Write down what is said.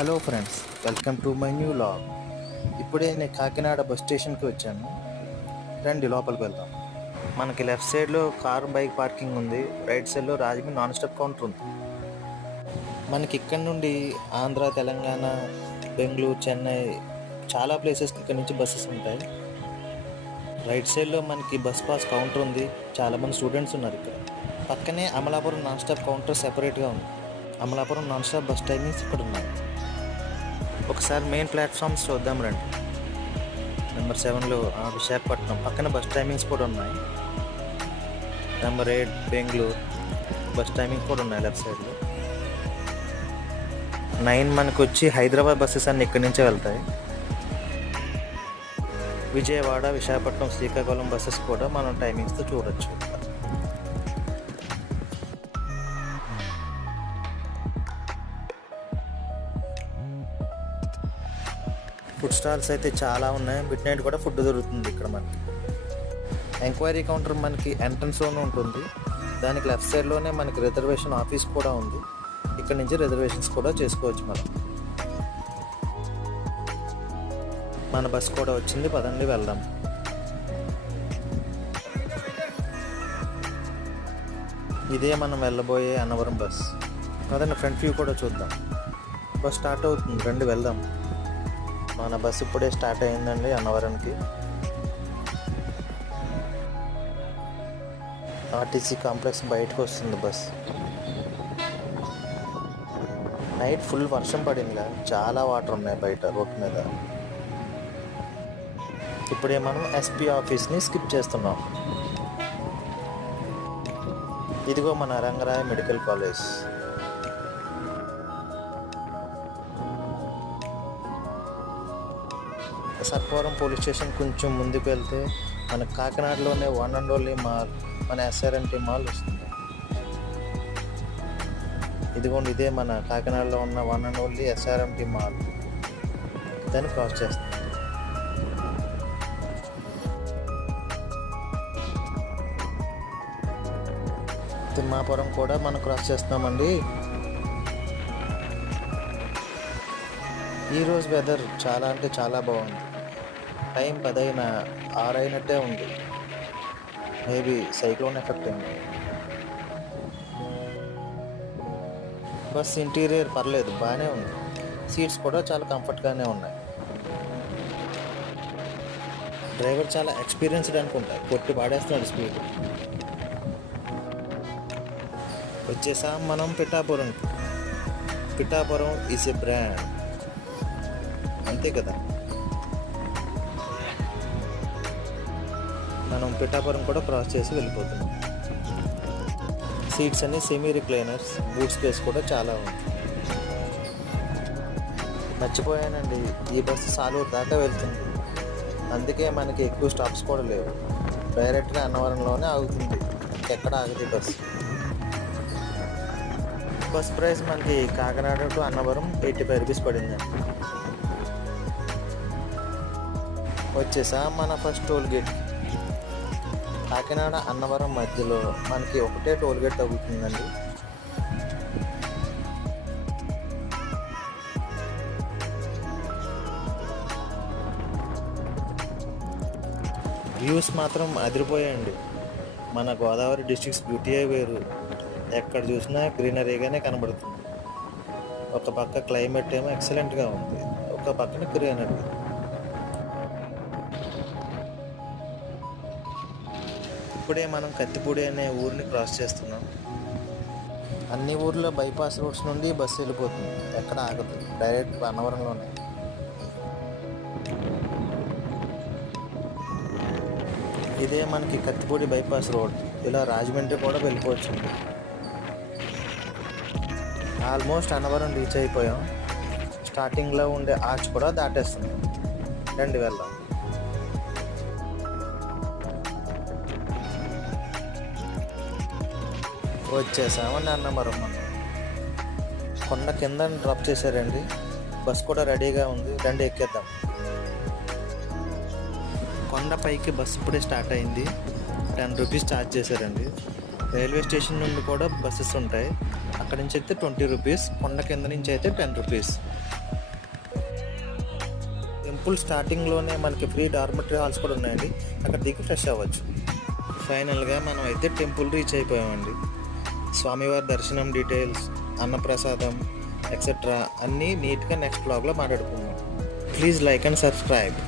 Hello friends, welcome to my new vlog. ఇప్పుడే నేను Kakinada bus స్టేషన్కి వచ్చాను. రండి లోపలికి వెళ్దాం. మనకి లెఫ్ట్ సైడ్లో కార్ బైక్ పార్కింగ్ ఉంది, రైట్ సైడ్లో రాజమండ్రి నాన్ స్టాప్ కౌంటర్ ఉంది. మనకి ఇక్కడ నుండి ఆంధ్ర, తెలంగాణ, బెంగళూరు, చెన్నై చాలా ప్లేసెస్కి ఇక్కడ నుంచి బస్సెస్ ఉంటాయి. రైట్ సైడ్లో మనకి బస్ పాస్ కౌంటర్ ఉంది, చాలామంది స్టూడెంట్స్ ఉన్నారు ఇక్కడ. పక్కనే అమలాపురం నాన్ స్టాప్ కౌంటర్ సెపరేట్గా ఉంది. Amalapuram non stop bus timings ఇక్కడ ఉన్నాయి. ఒకసారి మెయిన్ ప్లాట్ఫామ్స్ చూద్దాం రండి. నెంబర్ 7లో విశాఖపట్నం పక్కన బస్ టైమింగ్స్ కూడా ఉన్నాయి. నెంబర్ 8 బెంగళూరు బస్ టైమింగ్ కూడా ఉన్నాయి లెఫ్ట్ సైడ్లో. 9 మనకు వచ్చి హైదరాబాద్ బస్సెస్ అన్నీ ఇక్కడి నుంచే వెళ్తాయి. విజయవాడ, విశాఖపట్నం, శ్రీకాకుళం బస్సెస్ కూడా మనం టైమింగ్స్తో చూడొచ్చు. ఫుడ్ స్టాల్స్ అయితే చాలా ఉన్నాయి. మిడ్ నైట్ కూడా ఫుడ్ దొరుకుతుంది ఇక్కడ మనకి. ఎంక్వైరీ కౌంటర్ మనకి ఎంట్రన్స్లోనే ఉంటుంది. దానికి లెఫ్ట్ సైడ్లోనే మనకి రిజర్వేషన్ ఆఫీస్ కూడా ఉంది. ఇక్కడ నుంచి రిజర్వేషన్స్ కూడా చేసుకోవచ్చు మనం. మన బస్ కూడా వచ్చింది, పదండి వెళ్దాం. ఇదే మనం వెళ్ళబోయే అన్నవరం బస్. పదండి ఫ్రంట్ వ్యూ కూడా చూద్దాం. బస్ స్టార్ట్ అవుతుంది, రండి వెళ్దాం. మన బస్సు ఇప్పుడే స్టార్ట్ అయిందండి అన్నవరంకి. ఆర్టీసీ కాంప్లెక్స్ బయటకు వస్తుంది బస్. నైట్ ఫుల్ వర్షం పడిందిగా, చాలా వాటర్ ఉన్నాయి బయట రోడ్ మీద. ఇప్పుడే మనం ఎస్పీ ఆఫీస్ని స్కిప్ చేస్తున్నాం. ఇదిగో మన Rangaraya medical college. Sarpavaram police station కొంచెం ముందుకు వెళ్తే మన కాకినాడలోనే వన్ అండ్ ఓన్లీ మాల్, మన SRNT మాల్ వస్తుంది. ఇదిగోండి, ఇదే మన కాకినాడలో ఉన్న one and only SRNT mall. దాన్ని క్రాస్ చేస్తుంది. తిమ్మాపురం కూడా మనం క్రాస్ చేస్తున్నామండి. ఈరోజు వెదర్ చాలా అంటే చాలా బాగుంది. టైం 10:06 అయినట్టే ఉంది. మేబీ సైక్లోన్ ఎఫెక్ట్ అయింది. బస్ ఇంటీరియర్ పర్లేదు, బాగానే ఉంది. సీట్స్ కూడా చాలా కంఫర్ట్గానే ఉన్నాయి. డ్రైవర్ చాలా ఎక్స్పీరియన్స్డ్ అనుకుంటా, కొట్టి పాడేస్తున్నాడు స్పీడ్. వచ్చేసాం మనం Pithapuram. Pithapuram is a brand, అంతే కదా. మనం పిఠాపురం కూడా క్రాస్ చేసి వెళ్ళిపోతున్నాం. సీట్స్ అన్ని సెమీ రిక్లైనర్స్, బూట్ స్పేస్ కూడా చాలా ఉంది. మర్చిపోయానండి, ఈ బస్సు సాలూరు దాకా వెళ్తుంది. అందుకే మనకి ఎక్కువ స్టాప్స్ కూడా లేవు. డైరెక్ట్గా అన్నవరంలోనే ఆగుతుంది, ఎక్కడ ఆగుతుంది బస్సు. బస్ ప్రైస్ మనకి కాకినాడ టు అన్నవరం 85 రూపీస్ పడిందండి. వచ్చేసా మన first toll gate. Kakinada Annavaram మధ్యలో మనకి ఒకటే టోల్ గేట్ తగ్గుతుందండి. వ్యూస్ మాత్రం అదిరిపోయాయండి. మన గోదావరి డిస్ట్రిక్ట్స్ బ్యూటీయే వేరు. ఎక్కడ చూసినా గ్రీనరీగానే కనబడుతుంది. ఒక పక్క క్లైమేట్ ఏమో ఎక్సలెంట్గా ఉంది, ఒక పక్కన గ్రీనరీ. ఇప్పుడే మనం కత్తిపూడి అనే ఊరిని క్రాస్ చేస్తున్నాం. అన్ని ఊర్లో బైపాస్ రోడ్స్ నుండి బస్సు వెళ్ళిపోతుంది, ఎక్కడ ఆగదు, డైరెక్ట్ అన్నవరంలోనే. ఇదే మనకి కత్తిపూడి బైపాస్ రోడ్. ఇలా రాజమండ్రి కూడా వెళ్ళిపోవచ్చు. ఆల్మోస్ట్ అన్నవరం రీచ్ అయిపోయాం. స్టార్టింగ్లో ఉండే ఆర్చ్ కూడా దాటేస్తుంది. రండి వెళ్దాం. వచ్చేసామని అన్నవరం. మనం కొండ కింద డ్రాప్ చేశారండి. బస్ కూడా రెడీగా ఉంది, రండి ఎక్కేద్దాం. కొండ పైకి బస్సు ఇప్పుడే స్టార్ట్ అయింది. 10 రూపీస్ ఛార్జ్ చేశారండి. రైల్వే స్టేషన్ నుండి కూడా బస్సెస్ ఉంటాయి. అక్కడి నుంచి అయితే 20 రూపీస్, కొండ కింద నుంచి అయితే 10 రూపీస్. టెంపుల్ స్టార్టింగ్లోనే మనకి ఫ్రీ డార్మెటరీ హాల్స్ కూడా ఉన్నాయండి, అక్కడ దిగి ఫ్రెష్ అవ్వచ్చు. ఫైనల్గా మనం అయితే టెంపుల్ రీచ్ అయిపోయామండి. స్వామివారి దర్శనం డీటెయిల్స్, అన్నప్రసాదం ఎక్సెట్రా అన్నీ నీట్గా నెక్స్ట్ బ్లాగ్లో మాట్లాడుకుందాం. Please like and subscribe.